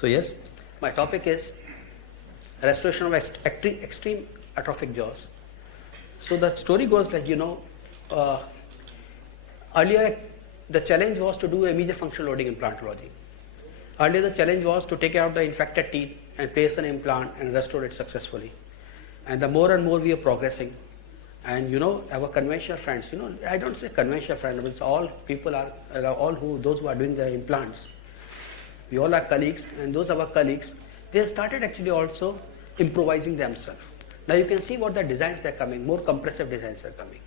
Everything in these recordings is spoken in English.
So yes, my topic is restoration of extreme atrophic jaws. So the story goes like, earlier the challenge was to do immediate functional loading implantology. Earlier the challenge was to take out the infected teeth and place an implant and restore it successfully. And the more and more we are progressing, and our conventional friends, I don't say conventional friends, but all people are, those who are doing the implants. We all are colleagues, and those are our colleagues. They started actually also improvising themselves. Now you can see what the designs are coming, more compressive designs are coming.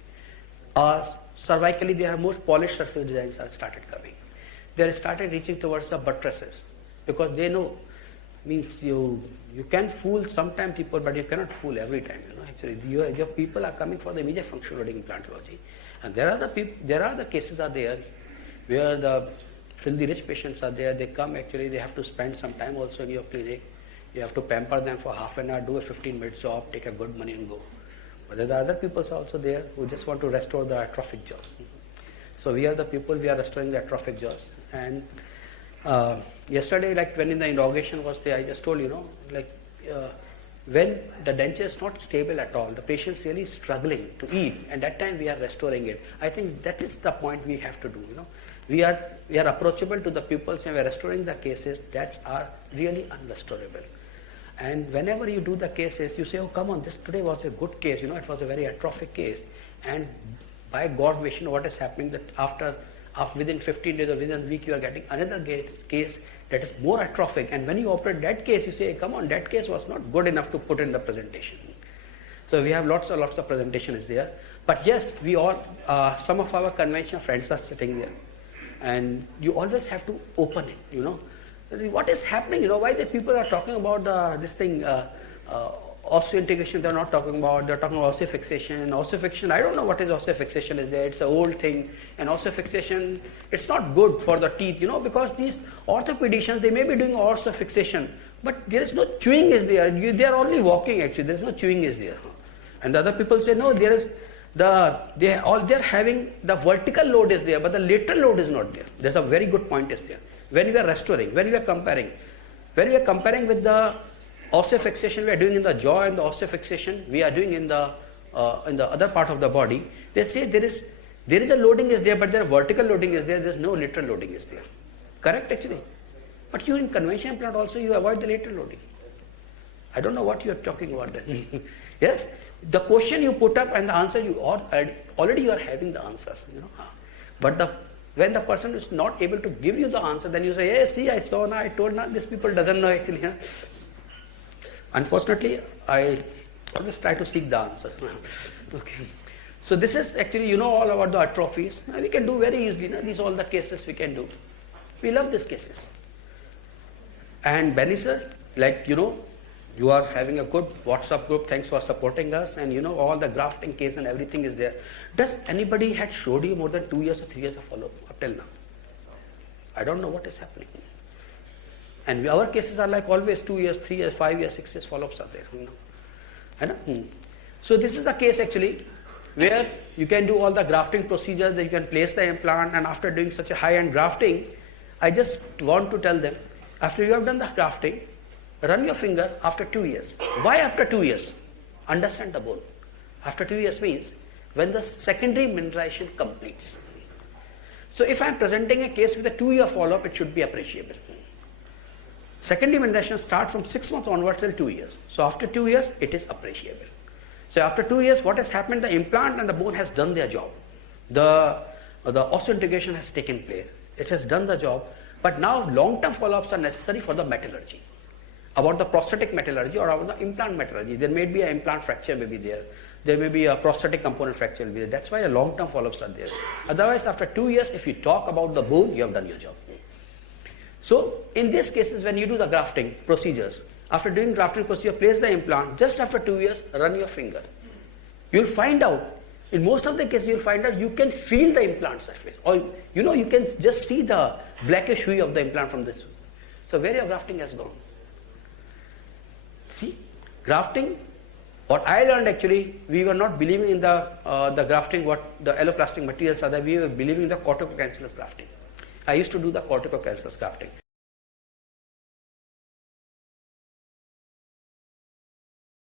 Cervically, they have more polished surface designs are started coming. They have started reaching towards the buttresses, because they know, means you can fool sometimes people, but you cannot fool every time. Actually, your people are coming for the immediate functional loading implantology, and there are the cases are there where the filthy rich patients are there. They come, actually they have to spend some time also in your clinic. You have to pamper them for half an hour, do a 15-minute job, take a good money and go. But there are other people also there who just want to restore the atrophic jaws. So we are the people, we are restoring the atrophic jaws. And yesterday, like when in the inauguration was there, I just told when the denture is not stable at all, the patient is really struggling to eat, and that time we are restoring it. I think that is the point we have to do. We are approachable to the pupils, and we are restoring the cases that are really unrestorable. And whenever you do the cases, you say, oh, come on, this today was a good case, it was a very atrophic case. And by God wish, what is happening, that after within 15 days or within a week, you are getting another case that is more atrophic. And when you operate that case, you say, come on, that case was not good enough to put in the presentation. So we have lots of presentation is there. But yes, we all, some of our conventional friends are sitting there. And you always have to open it, What is happening, why the people are talking about this thing, osseointegration, they're not talking about, they're talking about ossifixation. Ossifixation, I don't know what is ossifixation is there, it's an old thing. And ossifixation, it's not good for the teeth, because these orthopedicians, they may be doing ossifixation, but there is no chewing is there. They are only walking actually, there is no chewing is there. And the other people say, no, there is they're having the vertical load is there, but the lateral load is not there. There's a very good point is there. When we are restoring, when we are comparing with the ossifixation we are doing in the jaw and the ossifixation we are doing in the other part of the body, they say there is a loading is there, but there vertical loading is there. There's no lateral loading is there. Correct actually. But you in conventional implant also you avoid the lateral loading. I don't know what you are talking about then. Yes, the question you put up and the answer you already you are having the answers. But when the person is not able to give you the answer, then you say, hey, see, I saw now, I told now, this people doesn't know actually. Unfortunately, I always try to seek the answer. Okay. So this is actually, all about the atrophies. We can do very easily. These are all the cases we can do. We love these cases. And Benny sir, you are having a good WhatsApp group. Thanks for supporting us. And all the grafting case and everything is there. Does anybody had showed you more than 2 years or 3 years of follow-up up till now? I don't know what is happening. And our cases are like always 2 years, 3 years, 5 years, 6 years follow-ups are there. So this is the case actually where you can do all the grafting procedures, that you can place the implant, and after doing such a high-end grafting, I just want to tell them, after you have done the grafting, run your finger after 2 years. Why after 2 years? Understand the bone. After 2 years means when the secondary mineralization completes. So if I am presenting a case with a 2-year follow-up, it should be appreciable. Secondary mineralization starts from 6 months onwards till 2 years. So after 2 years, it is appreciable. So after 2 years, what has happened? The implant and the bone has done their job. The osseointegration has taken place. It has done the job. But now long-term follow-ups are necessary for the metallurgy. About the prosthetic metallurgy or about the implant metallurgy. There may be an implant fracture may be there. There may be a prosthetic component fracture will be there. That's why a long-term follow-ups are there. Otherwise, after 2 years, if you talk about the bone, you have done your job. So, in these cases, when you do the grafting procedures, after doing grafting procedure, place the implant, just after 2 years, run your finger. You'll find out, in most of the cases, you'll find out you can feel the implant surface. Or, you can just see the blackish hue of the implant from this. So, where your grafting has gone. See, grafting, what I learned actually, we were not believing in the grafting, what the alloplastic materials are, that we were believing in the corticocancellous grafting. I used to do the corticocancellous grafting.